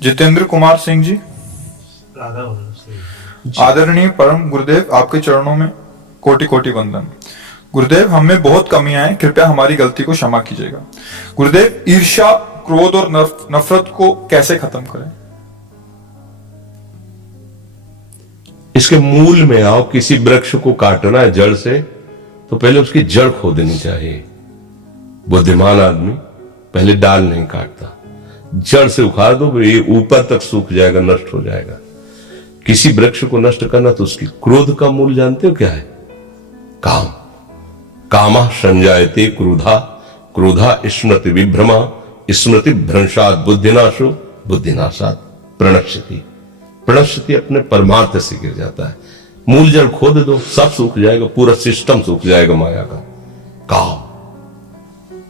जितेंद्र कुमार सिंह जी, आदरणीय परम गुरुदेव, आपके चरणों में कोटि कोटि वंदन। गुरुदेव, हम में बहुत कमियां हैं, कृपया हमारी गलती को क्षमा कीजिएगा। गुरुदेव, ईर्ष्या, क्रोध और नफरत को कैसे खत्म करें? इसके मूल में आओ। किसी वृक्ष को काटना है जड़ से, तो पहले उसकी जड़ खो देनी चाहिए। बुद्धिमान आदमी पहले डाल नहीं काटता, जड़ से उखाड़ दो, ये ऊपर तक सूख जाएगा, नष्ट हो जाएगा। किसी वृक्ष को नष्ट करना तो उसकी क्रोध का मूल जानते हो क्या है? काम। कामः संजायते क्रोधा, क्रोधा स्मृति विभ्रमा, स्मृति भ्रंशात् बुद्धिनाशो, बुद्धिनाशात् प्रणश्यति। प्रणश्यति अपने परमार्थ से गिर जाता है। मूल जड़ खोद दो, सब सूख जाएगा, पूरा सिस्टम सूख जाएगा माया का। काम,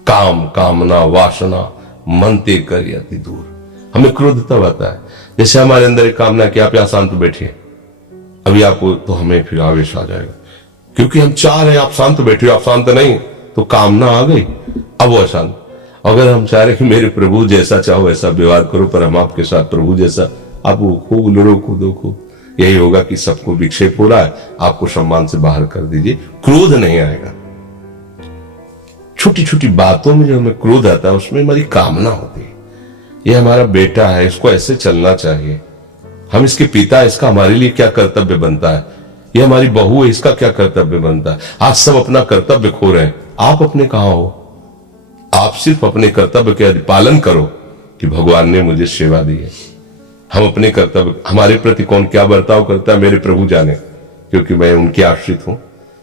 काम, कामना, वासना मनते कर अति दूर। हमें क्रोध तब आता है जैसे हमारे अंदर एक कामना कि आप यहां शांत बैठिए, अभी आपको तो हमें फिर आवेश आ जाएगा, क्योंकि हम चाह रहे हैं आप शांत बैठिए, आप शांत नहीं तो कामना आ गई, अब वो अशांत। अगर हम चाह रहे कि मेरे प्रभु जैसा चाहो ऐसा व्यवहार करो, पर हम आपके साथ प्रभु जैसा, आप खूब लड़ो कूदो खूब, यही होगा कि सबको विक्षेप हो रहा है, आपको सम्मान से बाहर कर दीजिए, क्रोध नहीं आएगा। छोटी छोटी बातों में जो हमें क्रोध आता है उसमें हमारी कामना होती है, ये हमारा बेटा है, इसको ऐसे चलना चाहिए, हम इसके पिता है, इसका हमारे लिए क्या कर्तव्य बनता है, ये हमारी बहू है, इसका क्या कर्तव्य बनता है। आज सब अपना कर्तव्य खो रहे हैं, आप अपने कहां हो? आप सिर्फ अपने कर्तव्य के पालन करो कि भगवान ने मुझे सेवा दी है। हम अपने कर्तव्य, हमारे प्रति कौन क्या बर्ताव करता है मेरे प्रभु जाने, क्योंकि मैं उनके आश्रित हूं।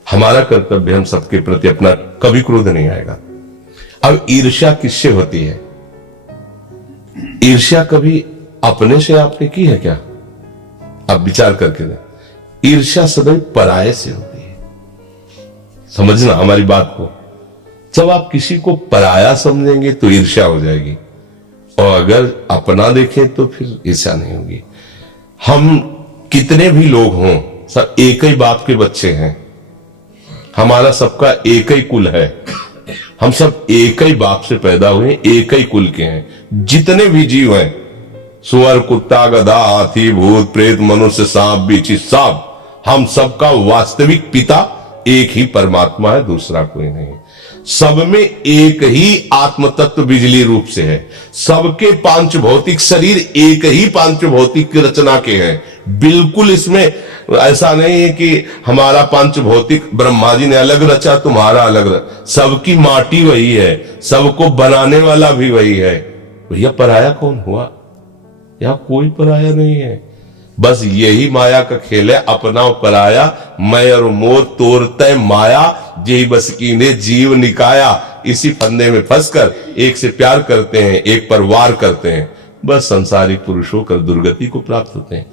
हमारा कर्तव्य हम सबके प्रति अपना, कभी क्रोध नहीं आएगा। अब ईर्ष्या किससे होती है? ईर्ष्या कभी अपने से आपने की है क्या? अब विचार करके दें। ईर्ष्या सदैव पराये से होती है। समझना हमारी बात को। जब आप किसी को पराया समझेंगे तो ईर्ष्या हो जाएगी, और अगर अपना देखें तो फिर ईर्ष्या नहीं होगी। हम कितने भी लोग हों, सब एक ही बाप के बच्चे हैं, हमारा सबका एक ही कुल है, हम सब एक ही बाप से पैदा हुए, एक ही कुल के हैं। जितने भी जीव हैं, सुअर, कुत्ता, गधा, हाथी, भूत, प्रेत, मनुष्य, सांप, बिच्छू, सब, हम सबका वास्तविक पिता एक ही परमात्मा है, दूसरा कोई नहीं। सब में एक ही आत्म तत्व बिजली रूप से है। सबके पांच भौतिक शरीर एक ही पांच भौतिक रचना के हैं। बिल्कुल इसमें ऐसा नहीं है कि हमारा पांच भौतिक ब्रह्मा जी ने अलग रचा, तुम्हारा अलग रचा। सबकी माटी वही है, सबको बनाने वाला भी वही है। भैया पराया कौन हुआ? यहां कोई पराया नहीं है, बस यही माया का खेल है। अपना पराया, मैं और मोर तोरते माया, यही बस कीने जीव निकाया। इसी फंदे में फंसकर एक से प्यार करते हैं, एक पर वार करते हैं, बस संसारिक पुरुष होकर दुर्गति को प्राप्त होते हैं।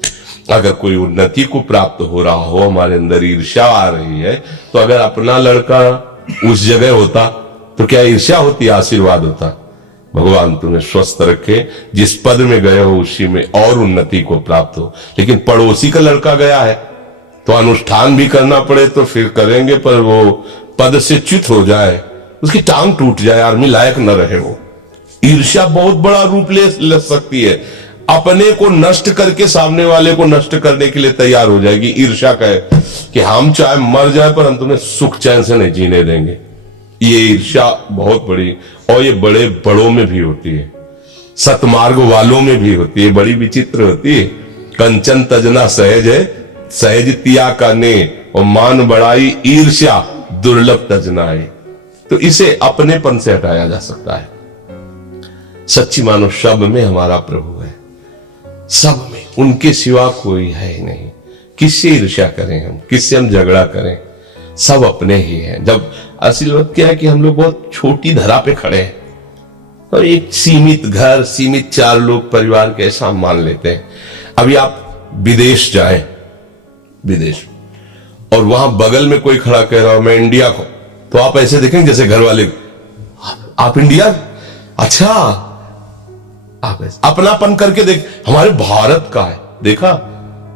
अगर कोई उन्नति को प्राप्त हो रहा हो, हमारे अंदर ईर्ष्या आ रही है, तो अगर अपना लड़का उस जगह होता तो क्या ईर्ष्या होती? आशीर्वाद होता। भगवान तुम्हें स्वस्थ रखे, जिस पद में गए हो उसी में और उन्नति को प्राप्त हो। लेकिन पड़ोसी का लड़का गया है तो अनुष्ठान भी करना पड़े तो फिर करेंगे, पर वो पद से च्युत हो जाए, उसकी टांग टूट जाए, आर्मी लायक न रहे वो। ईर्ष्या बहुत बड़ा रूप ले सकती है। अपने को नष्ट करके सामने वाले को नष्ट करने के लिए तैयार हो जाएगी। ईर्ष्या कहे कि हम चाहे मर जाए पर हम तुम्हें सुख चैन से नहीं जीने देंगे। ये ईर्ष्या बहुत बड़ी, और ये बड़े बड़ों में भी होती है, सतमार्ग वालों में भी होती है, बड़ी विचित्र होती है। कंचन तजना सहज है, सहज तिया का ने, और मान बढ़ाई ईर्ष्या दुर्लभ तजनाए। तो इसे अपनेपन से हटाया जा सकता है। सच्ची मानो सब में हमारा प्रभु है, सब में, उनके सिवा कोई है ही नहीं। किससे ईर्ष्या करें हम, किससे हम झगड़ा करें? सब अपने ही हैं। जब असल बात क्या है कि हम लोग बहुत छोटी धरा पे खड़े हैं, तो एक सीमित घर, सीमित चार लोग परिवार के ऐसा मान लेते हैं। अभी आप विदेश जाएं, विदेश, और वहां बगल में कोई खड़ा कह रहा हो मैं इंडिया को, तो आप ऐसे देखेंगे जैसे घर वाले, आप इंडिया, अच्छा, आप ऐसे अपनापन करके देख, हमारे भारत का है। देखा,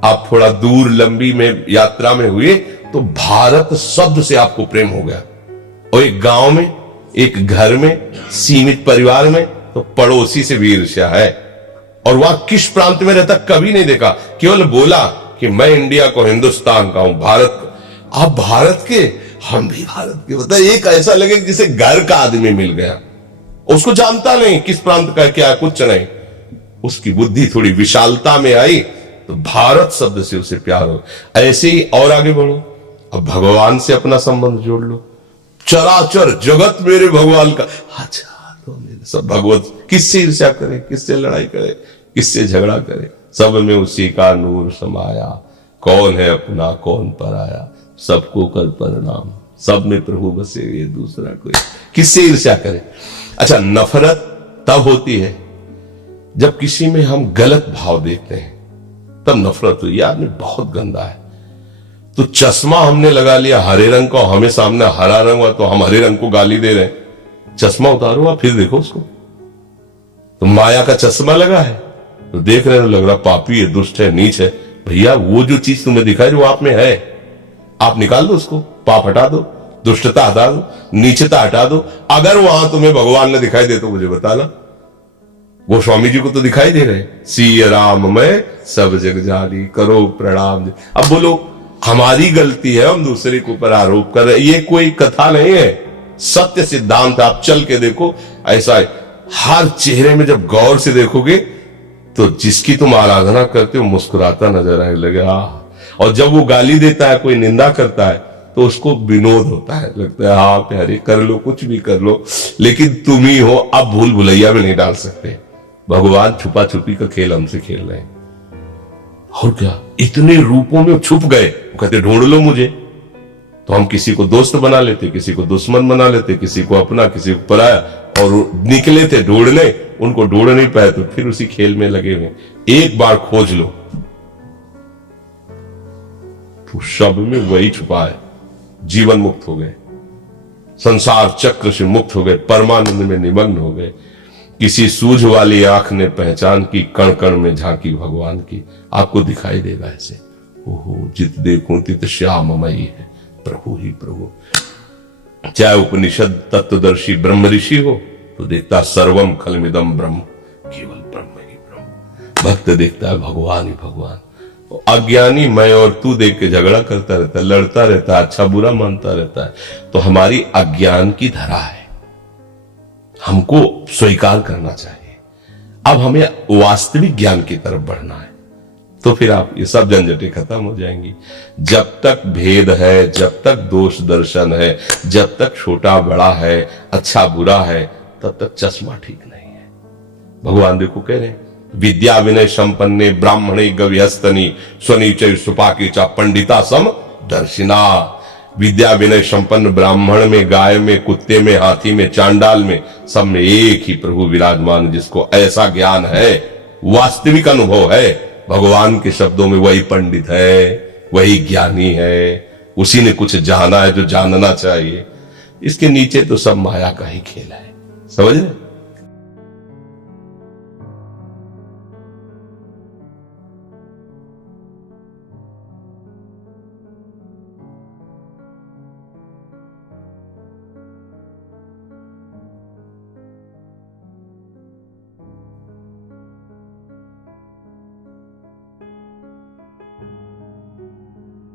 आप थोड़ा दूर लंबी में यात्रा में हुए तो भारत शब्द से आपको प्रेम हो गया। और एक गांव में, एक घर में, सीमित परिवार में, तो पड़ोसी से भी ईर्ष्या है। और वहां किस प्रांत में रहता कभी नहीं देखा, केवल बोला कि मैं इंडिया को हिंदुस्तान का हूं, भारत का। आप भारत के, हम भी भारत के। बताइए, एक ऐसा लगे कि जैसे घर का आदमी मिल गया, उसको जानता नहीं किस प्रांत का क्या है, कुछ नहीं। उसकी बुद्धि थोड़ी विशालता में आई तो भारत शब्द से उसे प्यार हो। ऐसे ही और आगे बढ़ो, अब भगवान से अपना संबंध जोड़ लो। चराचर जगत मेरे भगवान का, अच्छा तो मेरे सब भगवत। किससे ईर्ष्या करे, किससे लड़ाई करे, किससे झगड़ा करे, सब में उसी का नूर समाया। कौन है अपना कौन पराया, सबको कर प्रणाम, सब में प्रभु बसे ये दूसरा कोई। किससे ईर्ष्या करे। अच्छा, नफरत तब होती है जब किसी में हम गलत भाव देखते हैं, तब नफरत हुई। ये आदमी बहुत गंदा है, तो चश्मा हमने लगा लिया हरे रंग का, हमें सामने हरा रंग हुआ तो हम हरे रंग को गाली दे रहे हैं। चश्मा उतारो आप, फिर देखो उसको, तो माया का चश्मा लगा है तो देख रहे हो, लग रहा पापी है, दुष्ट है, नीच है। भैया वो जो चीज तुम्हें दिखाई वो आप में है, आप निकाल दो उसको, पाप हटा दो, दुष्टता हटा दो, नीचता हटा दो। अगर वहां तुम्हें भगवान ने दिखाई दे तो मुझे बताना। गोस्वामी जी को तो दिखाई दे रहे, सिय राम मैं सब जग जानी, करो प्रणाम। अब बोलो हमारी गलती है, हम दूसरे के ऊपर आरोप कर रहे, ये कोई कथा नहीं है, सत्य सिद्धांत। आप चल के देखो, ऐसा है। हर चेहरे में जब गौर से देखोगे तो जिसकी तुम आराधना करते हो मुस्कुराता नजर आने लगेगा। और जब वो गाली देता है, कोई निंदा करता है, तो उसको विनोद होता है, लगता है हाँ प्यारे कर लो, कुछ भी कर लो, लेकिन तुम ही हो, अब भूल भुलैया में नहीं डाल सकते। भगवान छुपा छुपी का खेल हमसे खेल रहे हैं। और क्या, इतने रूपों में छुप गए, वो कहते ढूंढ लो मुझे। तो हम किसी को दोस्त बना लेते, किसी को दुश्मन बना लेते, किसी को अपना, किसी को पराया, और निकले थे ढूंढने, उनको ढूंढ नहीं पाए तो फिर उसी खेल में लगे हुए। एक बार खोज लो तो सब में वही छुपा है। जीवन मुक्त हो गए, संसार चक्र से मुक्त हो गए, परमानंद में निमग्न हो गए। किसी सूझ वाली आंख ने पहचान की, कण कण में झांकी भगवान की। आपको दिखाई देगा ऐसे, ओहो जित देखूं तित श्याममयी है प्रभु ही प्रभु। चाहे उपनिषद तत्वदर्शी ब्रह्म ऋषि हो तो देखता सर्वम खलमिदम ब्रह्म, केवल ब्रह्म ही ब्रह्म। भक्त देखता है भगवान ही भगवान। अज्ञानी मैं और तू देख के झगड़ा करता रहता है, लड़ता रहता है, अच्छा बुरा मानता रहता है। तो हमारी अज्ञान की धरा है, हमको स्वीकार करना चाहिए। अब हमें वास्तविक ज्ञान की तरफ बढ़ना है, तो फिर आप ये सब झंझटें खत्म हो जाएंगी। जब तक भेद है, जब तक दोष दर्शन है, जब तक छोटा बड़ा है, अच्छा बुरा है, तब तक चश्मा ठीक नहीं है। भगवान देखो कह रहे हैं, विद्या विनय संपन्ने ब्राह्मणे गव्यस्तनी स्वनीचय सुपाकी चा पंडिता सम दर्शिना। विद्या विनय संपन्न ब्राह्मण में, गाय में, कुत्ते में, हाथी में, चांडाल में, सब में एक ही प्रभु विराजमान, जिसको ऐसा ज्ञान है, वास्तविक अनुभव है। भगवान के शब्दों में वही पंडित है, वही ज्ञानी है, उसी ने कुछ जाना है जो जानना चाहिए। इसके नीचे तो सब माया का ही खेल है, समझ रहे?